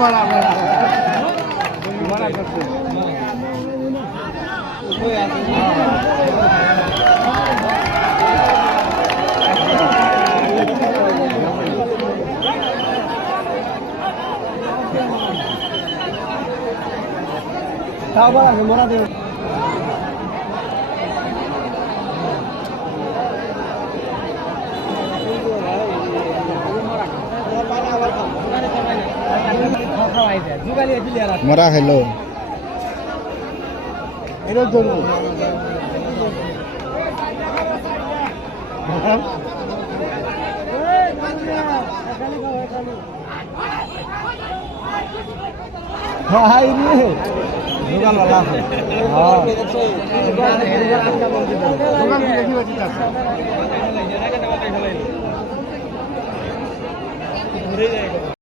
মারা মারা মারা করছে তাও বলা মরা দেবে মরা হলো এটার জন্য হাই রে দোকান वाला দোকান বাকি আছে ঘুরে যায়